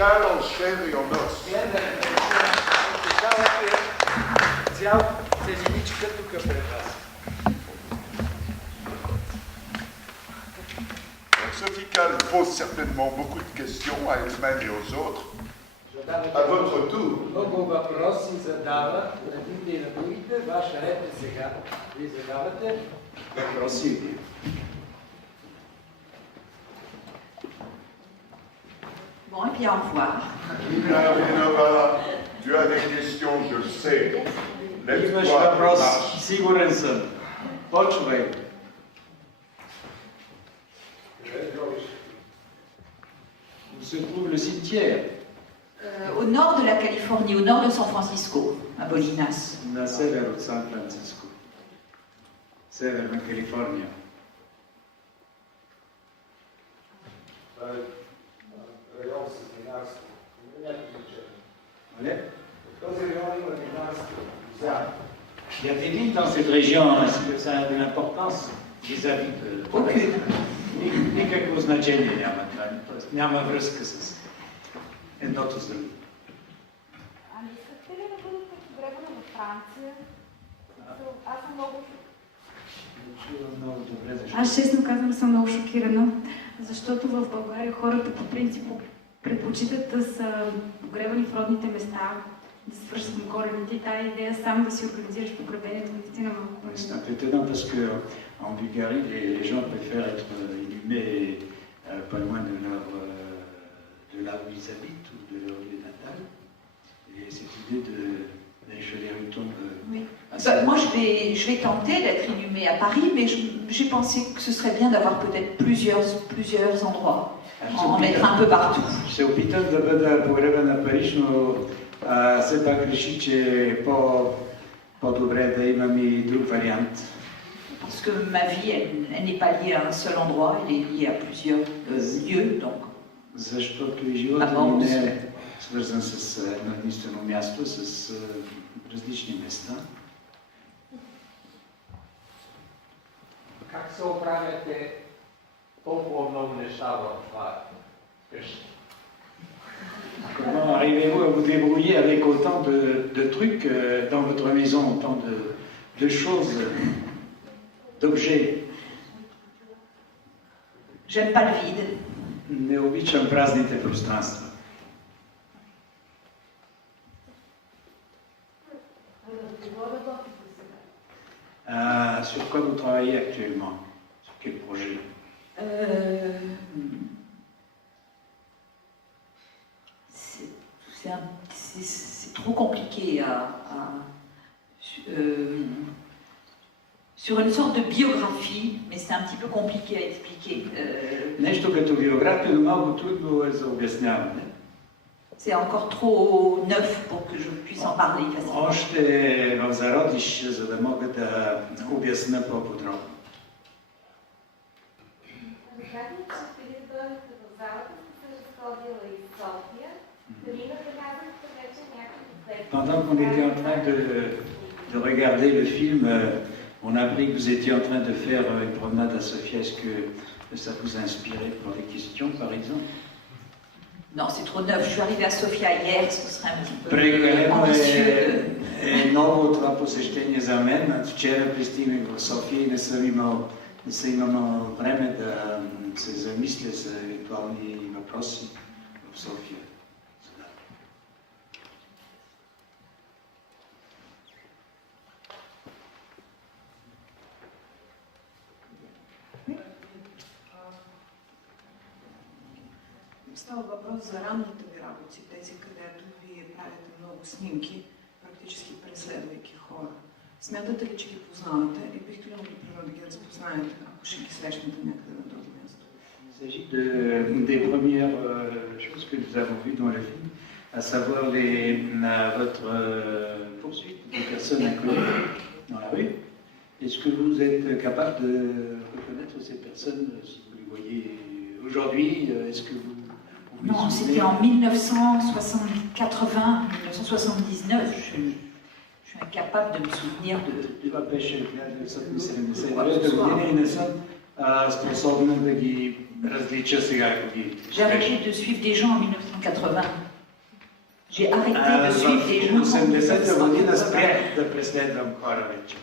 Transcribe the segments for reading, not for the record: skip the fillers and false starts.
Carol Sherionos. Sophie Calle pose certainement beaucoup de questions à elle-même et aux autres. À votre tour. Много въпроси задава на едните и на другите. Ваша ред е сега. Вие задавате въпроси. Bon, et bien, au revoir. Lina Vinova, tu as des questions, je le sais. Имаш Lève-toi, въпрос, marche. сигурен съм. Почвай. Où se trouve le cimetière? Au nord de la Californie, au nord de San Francisco, à Bolinas. На север от Сан Франциско. Северна Калифорния. Район с винарство. Allez. Този район има винарство. Il y a des villes dans cette région, est-ce que ça a de l'importance vis-à-vis de... Aucune. Никакво значение няма това, т.е. няма връзка с едното с другото. Ами искате ли да бъдете погребани във Франция? Аз съм много... Много добре, защо? Аз честно казвам съм много шокирана, защото в България хората по принцип предпочитат да са погребани в родните места, да свършат коледните и тази идея сам да си организираш погребението наистина малко. C'est un peu étonnant parce qu'en Bulgarie, les gens préfèrent être inhumés pas loin de là où ils habitent ou de leur lieu natal. Et cette idée d'écheler une tombe Oui. assez... Moi, je vais tenter d'être inhumée à Paris, mais j'ai pensé que ce serait bien d'avoir peut-être plusieurs endroits, en mettre un peu partout. Ще опитам да бъда погребан на Париж, но все пак реши, че е по-добре да имам и друг вариант. Parce que ma vie, elle n'est pas liée à un seul endroit, elle est liée à plusieurs lieux. Donc. Защото и живота ми не е свързан с едно единствено място, с различни места. Как се оправяте толкова много неща в това къща? Comment arrivez-vous à vous débrouiller avec autant de trucs dans votre maison, autant de choses, d'objets? J'aime pas le vide. Не обичам празните пространства. Sur quoi vous travaillez actuellement? Sur quel projet? C'est trop compliqué sur une sorte de biographie, mais c'est un petit peu compliqué à expliquer. Нещо като биография, но малко трудно е за обясняване. C'est encore trop neuf pour que je puisse en parler facilement. Още в зародиш, за да мога да обясня по-подробно. Казвам, че преди да дойдете в залата, сте се разходила из София. Дали набелязахте вече някакви... Pendant qu'on était en train de regarder le film, on a appris que vous étiez en train de faire une promenade à Sofia. Est-ce que ça vous a inspiré pour les questions, par exemple? Non, c'est trop neuf. Je suis arrivée à Sofia hier, ce serait un petit peu Прекалено ambitieux. е ново това посещение за мен. Вчера пристигнах в София и не съм имал време да се замисля за евентуални въпроси в София. Става въпрос за ранните ви работи, тези където вие правите много снимки, практически преследвайки хора. Смятате ли, че ги познавате и бихте ли могли да ги разпознаете, ако ще ги срещнете някъде на друго място? Il s'agit des premières choses que nous avons vues dans le film, à savoir votre poursuite des personnes inconnues dans la rue. Est-ce que vous êtes capable de reconnaître ces personnes si vous les voyez aujourd'hui? Est-ce que vous Non, c'était en 1980, 1979. Je suis incapable de me souvenir de... Това беше 1979 година и не съм способна да ги различа сега, ако ги... J'ai arrêté de suivre des gens en 1979. 80. J'ai arrêté de suivre les gens. 80-та година спрях да преследвам хора вече.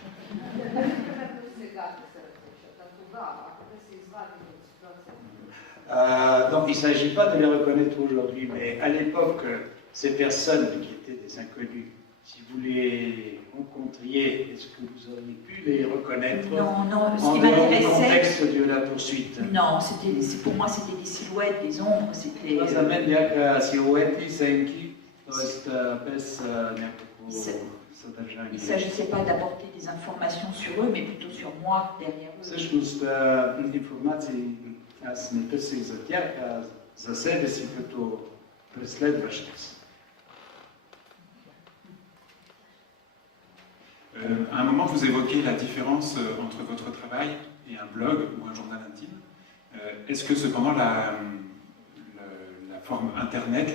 Donc il ne s'agit pas de les reconnaître aujourd'hui, mais à l'époque, ces personnes qui étaient des inconnus, si vous les rencontriez, est-ce que vous auriez pu les reconnaître Non, ce en qui dehors du m'intéressait... contexte de la poursuite? Non, pour moi c'était des silhouettes, des ombres, c'était... За мен бяха силуети, сенки, т.е. без някакво съдържание. Il ne s'agissait pas d'apporter des informations sur eux, mais plutôt sur moi, derrière eux. Всъщност, информации аз не търсих за тях, а за себе си като преследващ. À un moment, vous évoquez la différence entre votre travail et un blog ou un journal intime. Est-ce que cependant la forme Internet,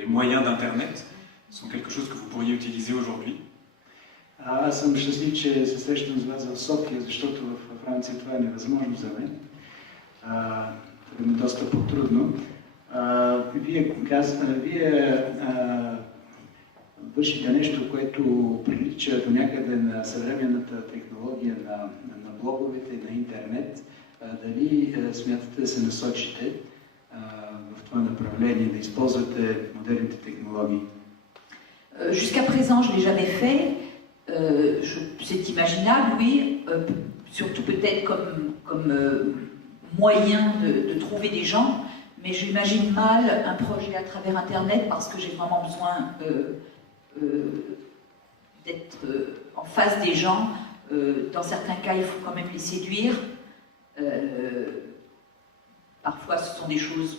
les moyens d'Internet sont quelque chose que vous pourriez utiliser aujourd'hui? Аз съм щастлив, че се срещам с вас в София, защото във Франция това е невъзможно за мен. Това е доста по-трудно. Вие вършите нещо, което прилича до някъде на съвременната технология на блоговете, на интернет. Дали смятате да се насочите в това направление, да използвате модерните технологии? Jusqu'à présent, je ne l'ai jamais fait. C'est imaginable, oui, surtout peut-être comme moyen de trouver des gens, mais j'imagine mal un projet à travers Internet parce que j'ai vraiment besoin d'être en face des gens. Dans certains cas, il faut quand même les séduire. Parfois, ce sont des choses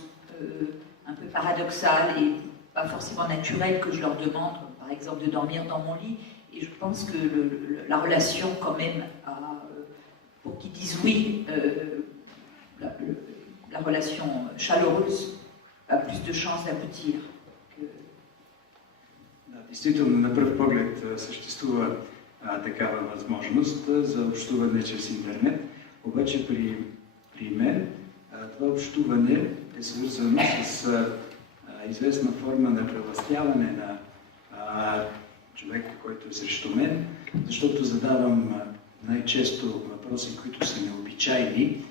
un peu paradoxales et pas forcément naturelles que je leur demande, par exemple de dormir dans mon lit. Et je pense que la relation, quand même, pour qu'ils disent oui, la relation chaleureuse a plus de chances d'aboutir. Действително, на пръв поглед съществува такава възможност за общуване чрез интернет, обаче при мен това общуване е свързано с известна форма на превластяване на човека, който е срещу мен, защото задавам най-често въпроси, които са необичайни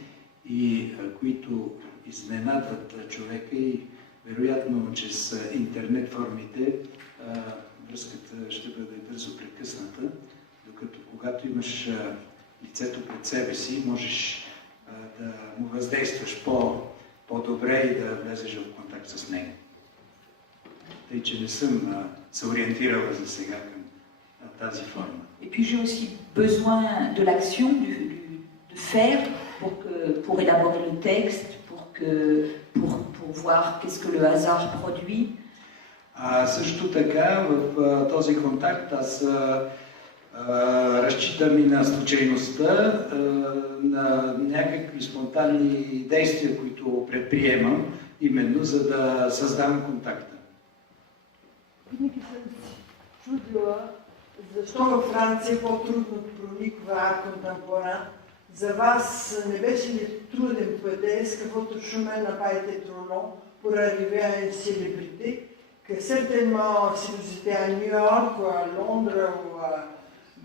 и които изненадват човека и вероятно чрез интернет формите връзката ще бъде бързо прекъсната, докато когато имаш лицето пред себе си, можеш да му въздействаш по-добре и да влезеш в контакт с него. Тъй, че не съм се ориентирала за сега към тази форма. Et puis j'ai aussi besoin de l'action, de faire pour élaborer le texte, pour voir qu'est-ce que le hasard produit. Също така в този контакт аз разчитам и на случайността, на някакви спонтанни действия, които предприемам, именно за да създам контакта. Винаги съм си чудила, защо във Франция по-трудно прониква арт контемпоран. За вас не беше ли труден път? Est-ce que votre chemin n'a pas été trop long pour arriver à une célébrité que certainement si vous étiez à New York ou à Londres ou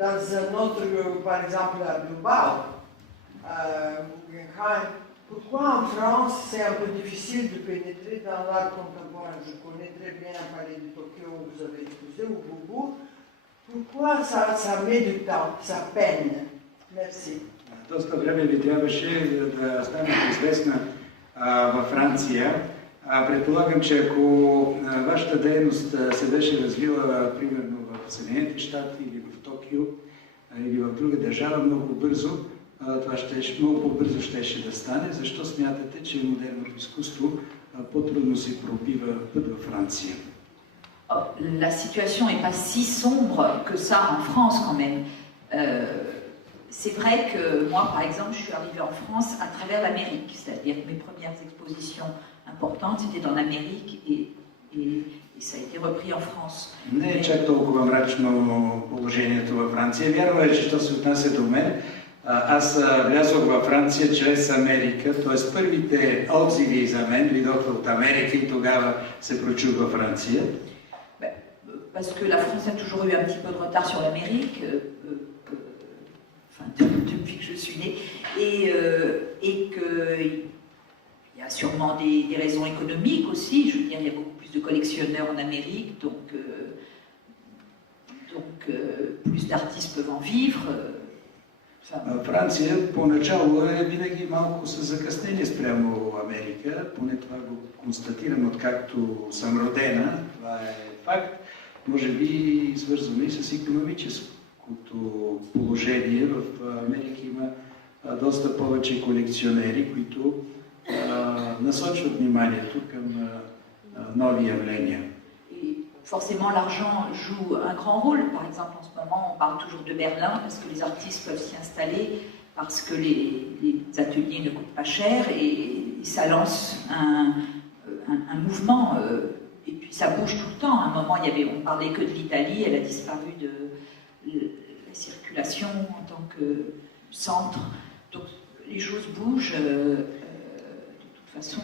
dans un autre, par exemple à Bilbao, Guggenheim, pourquoi en France c'est un peu difficile de pénétrer dans l'art contemporain? Je connais très bien un palais de Tokyo où vous avez exposé, au Beaubourg. Pourquoi ça met du temps, ça peine? Merci. Доста време ви трябваше да станете известна във Франция. Предполагам, че ако вашата дейност се беше развила примерно в Съединените щати или в Токио или в друга държава, много бързо, това много по-бързо щеше да стане. Защо смятате, че модерното изкуство по-трудно се пробива път във Франция? La situation n'est pas si sombre que ça en France quand même. C'est vrai que moi, par exemple, je suis arrivée en France à travers l'Amérique, c'est-à-dire que mes premières expositions importantes, c'était dans l'Amérique et ça a été repris en France. Не е чак толкова мрачно положението във Франция. Вярно е, че що се отнася до мен, Аз влязох във Франция чрез Америка, т.е. първите отзиви за мен дойдоха от Америка и тогава се прочух във Франция. Parce que la France a toujours eu un petit peu de retard sur l'Amérique, enfin, depuis que je suis née, et qu'il y a sûrement des raisons économiques aussi. Je veux dire, il y a beaucoup plus de collectionneurs en Amérique, donc plus d'artistes peuvent en vivre. Франция поначало е винаги малко с закъснение спрямо Америка, поне това го констатирам откакто съм родена, това е факт. Може би свързано и с икономическото положение. В Америка има доста повече колекционери, които насочват вниманието към нови явления. Forcément, l'argent joue un grand rôle. Par exemple, en ce moment, on parle toujours de Berlin parce que les artistes peuvent s'y installer, parce que les ateliers ne coûtent pas cher et ça lance un mouvement. Et puis ça bouge tout le temps. À un moment, on parlait que de l'Italie, elle a disparu de la circulation en tant que centre. Donc les choses bougent de toute façon.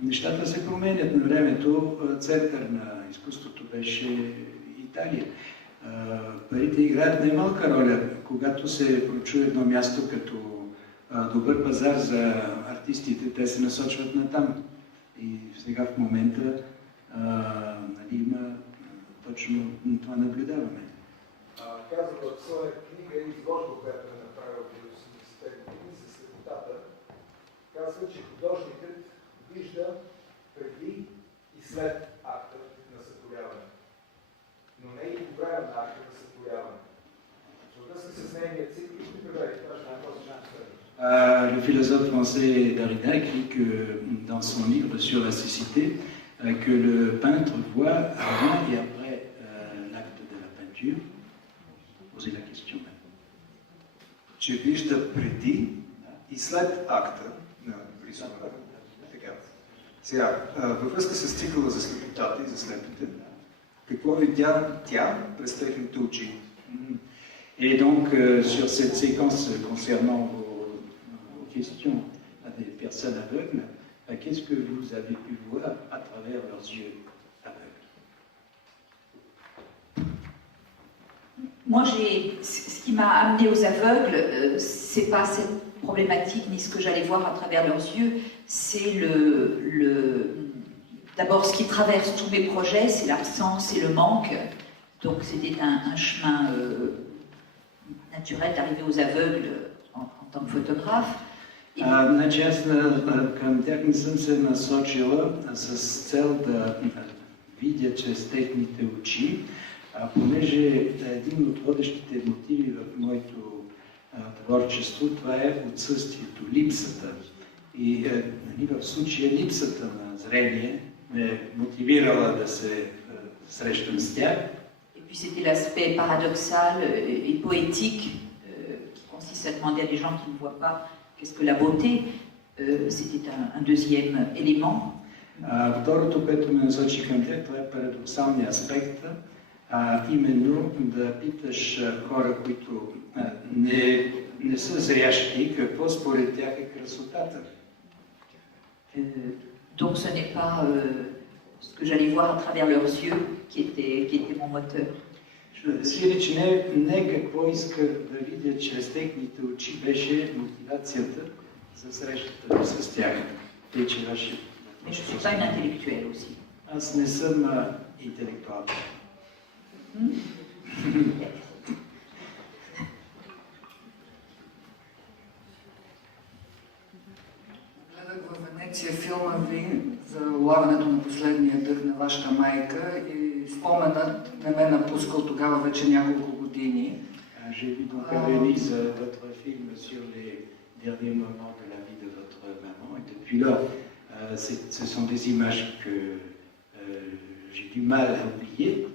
Нещата се променят на времето. Център на изкуството беше Италия. Парите играят немалка роля. Когато се прочуе едно място като добър пазар за артистите, те се насочват натам. И сега в момента има точно това наблюдаваме. Казва в своя книга изложба, която е направил в 80-те години за слепотата, казва, че художникът вижда преди и след акта на сътворяване, но не и по време на акта на сътворяване. Във връзка с нейния цикл, ще преведете този жанр. Le philosophe français Derrida écrit que dans son livre sur la cécité, que le peintre voit avant et après l'acte de la peinture. Posez la question même. Че вижда преди и след акта на рисуване. Сега, във връзка с цикъла за слепотата и за слепите, какво видя тя през техните очи? Et donc, sur cette séquence concernant vos questions à des personnes aveugles, qu'est-ce que vous avez pu voir à travers leurs yeux aveugles? Moi, ce qui m'a amené aux aveugles, c'est pas cette problématique ni ce que j'allais voir à travers leurs yeux, c'est d'abord ce qui traverse tous mes projets, c'est l'absence et le manque. Donc c'était un chemin naturel d'arriver aux aveugles en tant que photographe. Значи аз към тях не съм се насочила с цел да видя чрез техните очи, понеже един от водещите мотиви в моето творчество, това е отсъствието, липсата. И в случая липсата на зрение ме е мотивирала да се срещам с тях. Et puis c'était l'aspect paradoxal et poétique qui consiste à demander à des gens qui ne voient pas qu'est-ce que la beauté. C'était un deuxième élément. Второто, което ме насочи към тях, това е парадоксалният аспект, именно да питаш хора, които не са зрящи, какво според тях е красотата. Donc ce n'est pas ce que j'allais voir à travers leurs yeux qui était mon moteur. Сиреч не какво иска да видя чрез техните очи беше мотивацията за срещата с тях. Mais je ne suis pas une intellectuelle aussi. Аз не съм интелектуал. Гледах във Венеция филма ви за улавянето на последния дъх на вашата майка и споменът не ме напускал тогава вече няколко години. J'ai vu donc à Venise votre film sur les derniers moments de la vie de votre maman et depuis là, ce sont des images que j'ai du mal à oublier.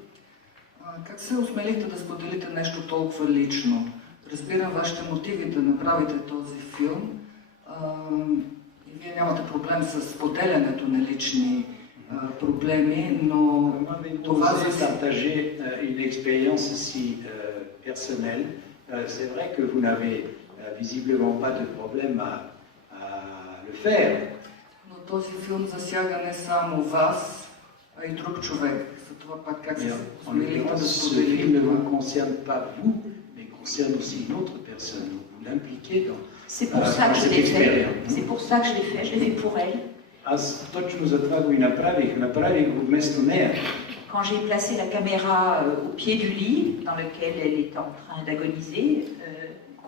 Как се осмелихте да споделите нещо толкова лично? Разбирам вашите мотиви да направите този филм и вие нямате проблем с споделянето на лични проблеми, но това за partager une expérience si personnelle. C'est vrai que vous n'avez visiblement pas de problème à le faire. Но този филм засяга не само вас, а и друг човек. За това пак как се смелите да Ce споделите film ne това. vous concerne pas vous, mais concerne aussi une autre personne. Vous l'impliquez dans C'est pour ça que je cette l'ai fait. expérience. C'est pour ça que je l'ai fait. Je l'ai fait pour elle. Аз точно за това го и направих. Направих го вместо нея. Quand j'ai placé la caméra au pied du lit dans lequel elle était en train d'agoniser,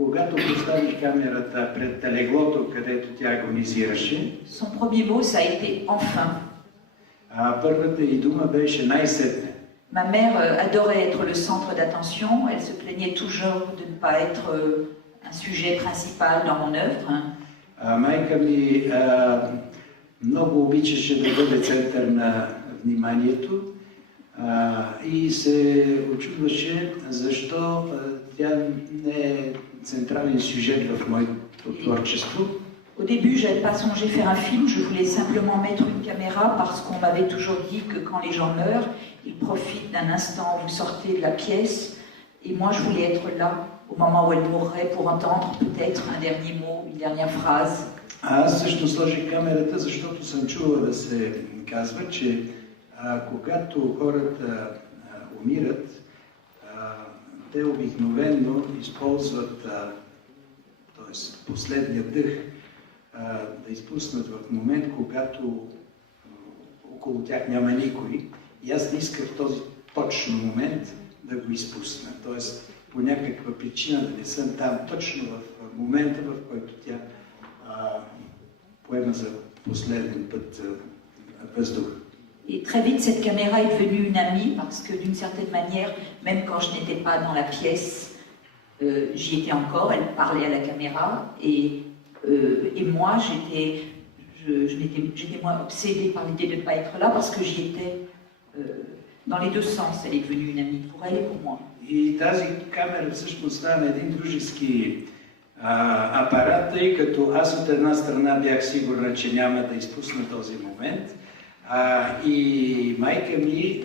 Когато поставих камерата пред леглото, където тя агонизираше, son premier mot, ça a été enfin. първата й дума беше най-сетне. Ma mère adorait être le centre d'attention. Elle se plaignait toujours de ne pas être un sujet principal dans mon œuvre. Майка ми много обичаше да бъде център на вниманието и се очудваше защо тя не е централен сюжет в моето творчество. Au début, je n'avais pas songé faire un film, je voulais simplement mettre une caméra parce qu'on m'avait toujours dit que quand les gens meurent, ils profitent d'un instant où vous sortez de la pièce. Et moi, je voulais être là au moment où elle mourrait pour entendre peut-être un dernier mot, une dernière phrase. Аз също сложих камерата, защото съм чувал да се казва, че когато хората умират, те обикновено използват т.е. последния дъх да изпуснат в момент, когато около тях няма никой. И аз не исках в този точно момент да го изпусна. Т.е. по някаква причина да не съм там точно в момента, в който тя поема за последен път въздух. Et très vite, cette caméra est devenue une amie parce que d'une certaine manière, même quand je n'étais pas dans la pièce, j'y étais encore, elle parlait à la caméra et moi, j'étais moins obsédée par l'idée de ne pas être là parce que j'y étais dans les deux sens. Elle est devenue une amie pour elle et pour moi. И тази камера всъщност стана един дружески апарат, тъй като аз от една страна бях сигурна, че няма да изпусна този момент, и майка ми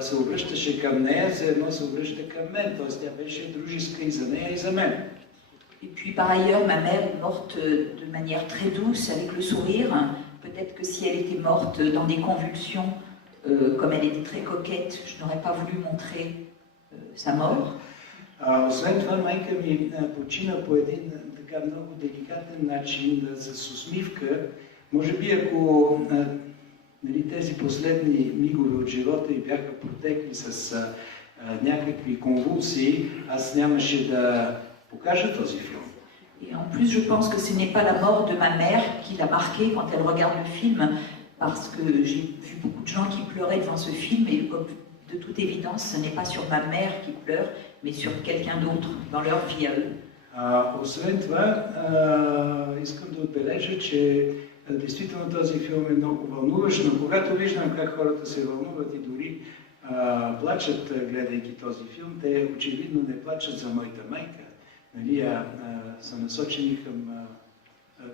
се обръщаше към нея, за едно се обръща към мен, т.е. тя беше дружеска и за нея, и за мен. Et puis par ailleurs, ma mère est morte de manière très douce, avec le sourire. Peut-être que si elle était morte dans des convulsions, comme elle était très coquette, je n'aurais pas voulu montrer sa mort. Освен това, майка ми почина по един така много деликатен начин, с усмивка. Може би ако тези последни мигове от живота й бяха протекли с някакви конвулсии, аз нямаше да покажа този филм. Et en plus, je pense que ce n'est pas la mort de ma mère qui l'a marquée quand elle regarde le film, parce que j'ai vu beaucoup de gens qui pleuraient devant ce film, et comme de toute évidence, ce n'est pas sur ma mère qui pleure, mais sur quelqu'un d'autre dans leur vie à eux. Освен това, искам да отбележа, че действително този филм е много вълнуващ, но когато виждам как хората се вълнуват и дори плачат, гледайки този филм, те очевидно не плачат за моята майка, нали, са насочени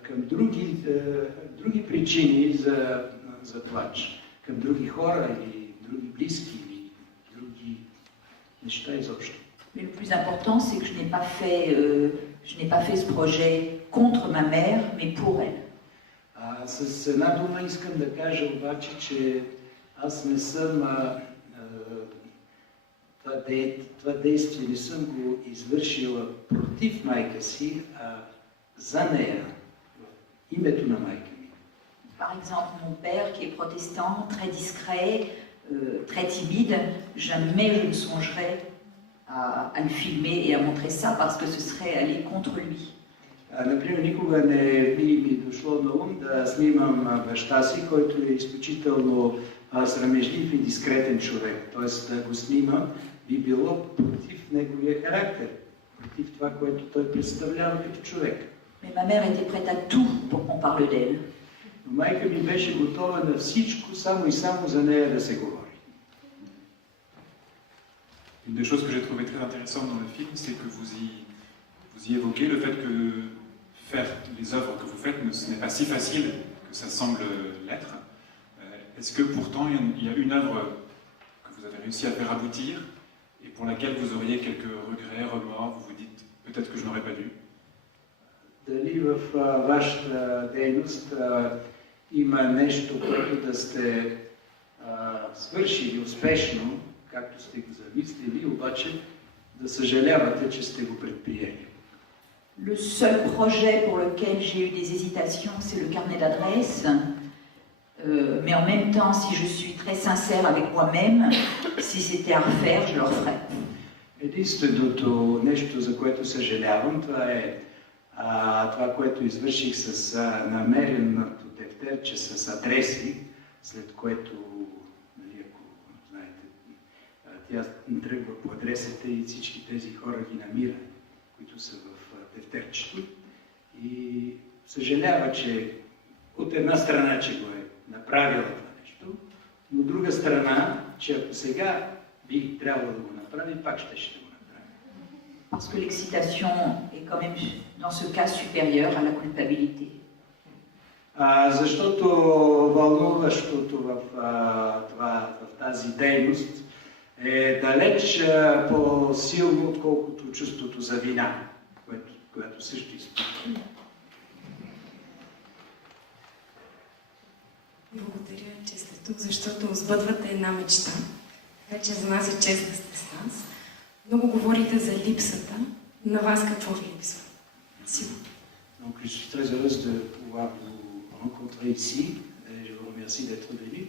към други причини за плач, към други хора или други близки или други неща изобщо. Mais le plus important, c'est que je n'ai pas fait ce projet contre ma mère, mais pour elle. С една дума искам да кажа обаче, че аз не съм това действие не съм го извършила против майка си, а за нея, в името на майка ми. Par exemple, mon père qui est protestant, très discret, très timide, jamais je ne songerais à le filmer et à montrer ça parce que ce serait aller contre lui. Например, никога не би ми дошло на ум да снимам баща си, който е изключително срамежлив и дискретен човек. Т.е. да го снимам би било против неговия характер, против това, което той представлява като човек. Mais ma mère était prête à tout pour qu'on parle d'elle. Но майка ми беше готова на всичко, само и само за нея да се говори. Une des choses que j'ai trouvé très intéressante dans le film, c'est que vous y évoquez le fait que faire les œuvres que vous faites, ce n'est pas si facile que ça semble l'être. Est-ce que pourtant il y a une œuvre que vous avez réussi à faire aboutir et pour laquelle vous auriez quelques regrets, remords, vous vous dites peut-être que je n'aurais pas dû? дали в вашата дейност има нещо, което да сте свършили успешно, както сте го замислили, обаче да съжалявате, че сте го предприели. Le seul projet pour lequel j'ai eu des hésitations, c'est le carnet d'adresses. Mais en même temps, si je suis très sincère avec moi-même, si c'était à refaire, je le referais. Единственото нещо, за което съжалявам, това е това, което извърших с намереното тефтерче с адреси, след което, нали, ако знаете, тя тръгва по адресите и всички тези хора ги намира, които са в тефтерчето. И съжалява, че от една страна, че го е направила това нещо, но от друга страна, че ако сега би трябвало да го направи, пак ще го направи. Parce que l'excitation est quand même, dans ce cas, supérieure à la culpabilité. Защото вълнуващото в тази дейност е далеч по-силно, отколкото чувството за вина, което също изпитвам. Благодаря, че сте тук, защото сбъдвате една мечта. Така че за нас е чест да сте с нас. Много говорите за липсата. На вас какво ви липсва? Donc, je suis très heureuse de pouvoir vous rencontrer ici et je vous remercie d'être venu.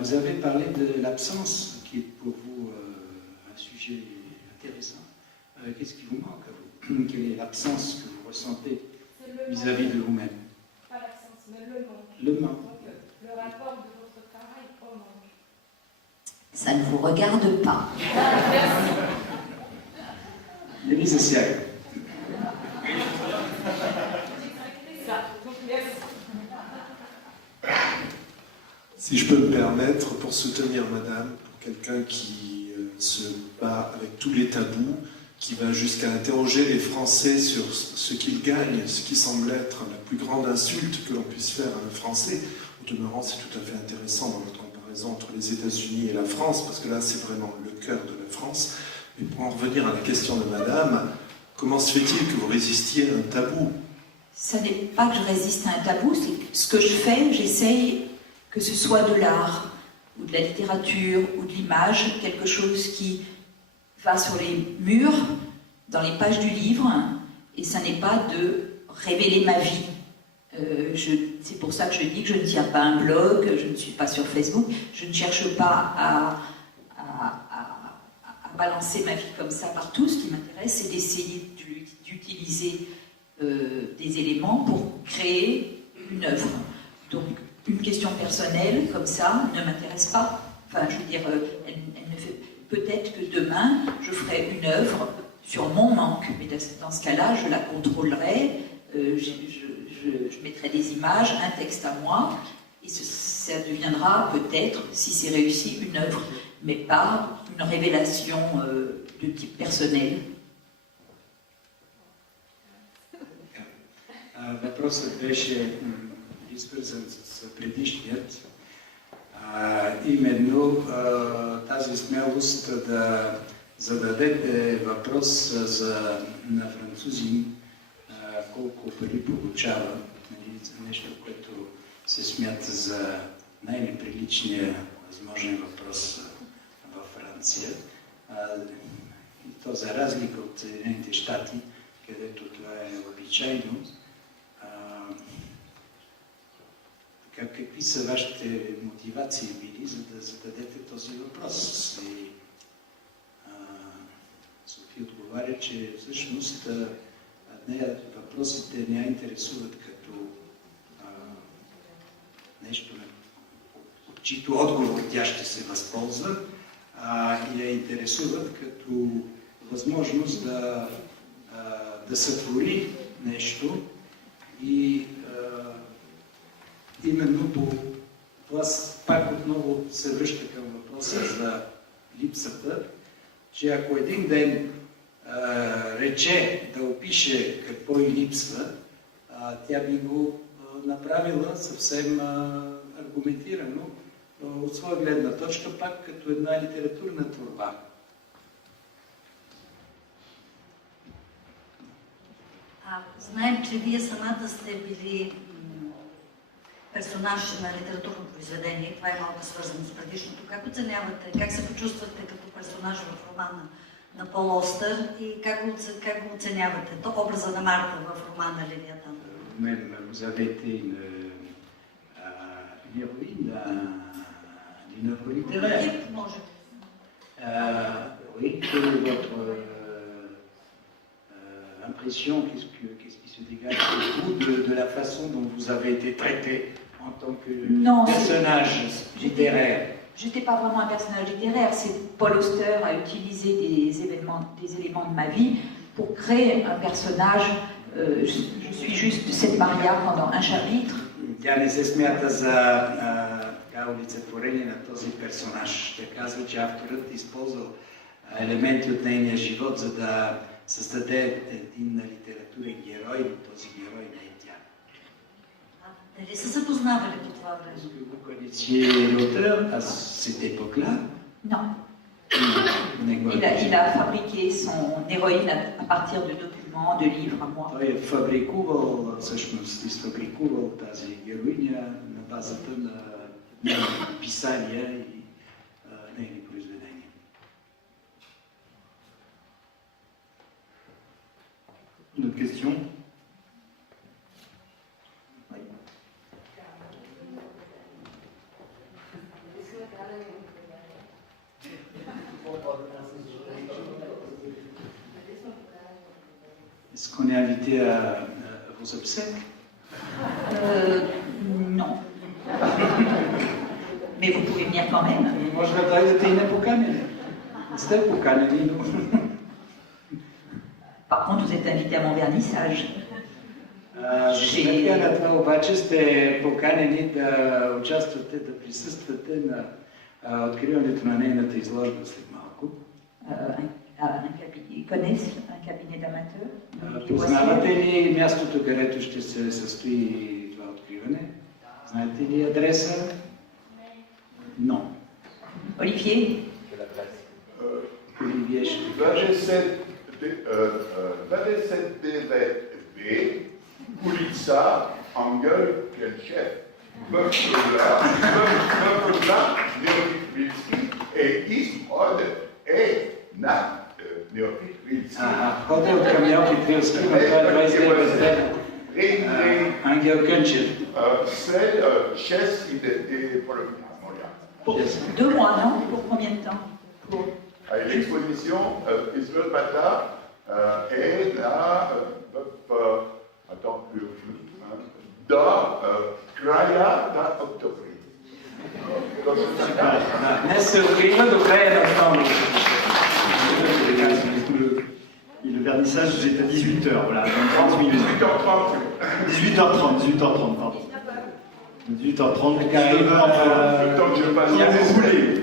Vous avez parlé de l'absence qui est pour vous un sujet intéressant. Qu'est-ce qui vous manque à vous? Quelle est l'absence que vous ressentez vis-à-vis de vous-même? Pas l'absence, mais le manque. Le manque. Le rapport de votre travail au manque. Ça ne vous regarde pas. Elisa Siaga. Si je peux me permettre, pour soutenir Madame, pour quelqu'un qui se bat avec tous les tabous, qui va jusqu'à interroger les Français sur ce qu'ils gagnent, ce qui semble être la plus grande insulte que l'on puisse faire à un Français. Au demeurant, c'est tout à fait intéressant dans votre comparaison entre les États-Unis et la France, parce que là, c'est vraiment le cœur de la France. Mais pour en revenir à la question de Madame, comment se fait-il que vous résistiez à un tabou? Ça n'est pas que je résiste à un tabou, c'est que ce que je fais, j'essaye que ce soit de l'art, ou de la littérature, ou de l'image, quelque chose qui va sur les murs, dans les pages du livre, et ça n'est pas de révéler ma vie. C'est pour ça que je dis que je ne tiens pas un blog, je ne suis pas sur Facebook, je ne cherche pas à balancer ma vie comme ça partout. Ce qui m'intéresse, c'est d'essayer d'utiliser des éléments pour créer une œuvre. Donc, une question personnelle comme ça ne m'intéresse pas. Enfin, je veux dire, elle ne fait... Peut-être que demain, je ferai une œuvre sur mon manque, mais dans ce cas-là, je la contrôlerai, je mettrai des images, un texte à moi, et ça deviendra peut-être, si c'est réussi, une œuvre, mais pas une révélation de type personnel. Въпросът беше свързан с предишният. Именно тази смелост да зададете въпрос на французин колко пари получава, нещо, което се смята за най-неприличния възможен въпрос във Франция. И то за разлика от Съединените щати, където това е обичайно. Какви са вашите мотивации били, за да зададете този въпрос? И София отговаря, че всъщност нея въпросите не я интересуват като нещо, от чието отговор тя ще се възползва, и я интересуват като възможност да сътвори нещо и именно по това пак отново се връща към въпроса за липсата, че ако един ден рече да опише какво й липсва, тя би го направила съвсем аргументирано от своя гледна точка, пак като една литературна творба. Знаем, че вие самата сте били персонаж на литературно произведение. Това е малко свързано с предишното. Как оценявате, как се почувствате като персонаж в романа на Пол Остър и как го оценявате? То образа на Марта в романа Левиатан. Vous avez été une héroïne d'une œuvre littéraire. Oui, quelle est votre impression, qu'est-ce qui se dégage de vous de la façon dont vous avez été traité en tant que personnage littéraire? J'étais pas vraiment un personnage littéraire, c'est Paul Auster a utilisé des éléments de ma vie pour créer un personnage. Je suis juste cette Maria pendant un chapitre. Тя не се смята за олицетворение на този персонаж. Тя казва, че авторът използвал елементи от нейния живот, за да създаде един литературен герой, но този герой не е тя. Дали са запознавали по това време? Vous connaissiez l'auteur à cette époque-là? Non. Il a fabriqué son héroïne à partir de documents, de livres à moi. Той е фабрикувал, всъщност изфабрикувал тази героиня на базата на писания и нейни произведения. Une autre question? Est-ce qu'on est invité à vos obsèques? Non. Mais vous pouvez venir quand même. Може да дойдете и не поканени. Не сте поканени, но... Par contre, vous êtes invité à mon vernissage. Сметка на това обаче сте поканени да участвате, да присъствате на откриването на нейната изложба след малко. Ils connaissent un cabinet d'amateurs. Познавате ли мястото, където ще се състои това откриване? Знаете ли адреса? Non. Olivier? Olivier, ще ви кажа. 27DB, ulica Angel Kelchev. Peuple-là, Néophyte Rilski et East-Ode et na Néophyte Rilski. Ходил към Néophyte Rilski, но това е 29 дена. Ангел Кънчев. C'est chaise pour le Montréal. Pour 2 mois, non? Pour combien de temps? L'exposition Israël Bata est là, attends, dans Kraya da Octobre. Днес се открива до края на октомври. Et le vernissage, c'est à 18h, voilà, dans 30 minutes. 18h30, pardon. 18h30,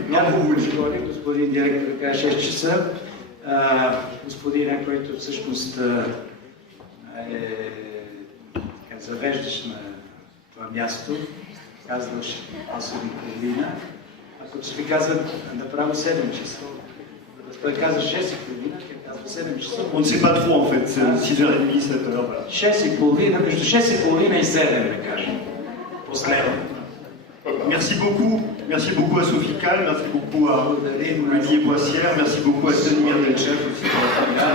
Няма voulez. Господин директор каза 6 часа. Господина, който всъщност завеждаш на това място, казваш 8:30. Ако ще ви казват направо 7 часа, той каза 6:30, тя казва 7 часа. On ne sait pas trop en fait, 6h30, 7h, voilà. 6:30, между 6:30 и 7, да кажем. Последно. Merci beaucoup à Sophie Calle, merci beaucoup à Olivier Boissière, merci beaucoup à Denis Merdelchef aussi pour la caméra.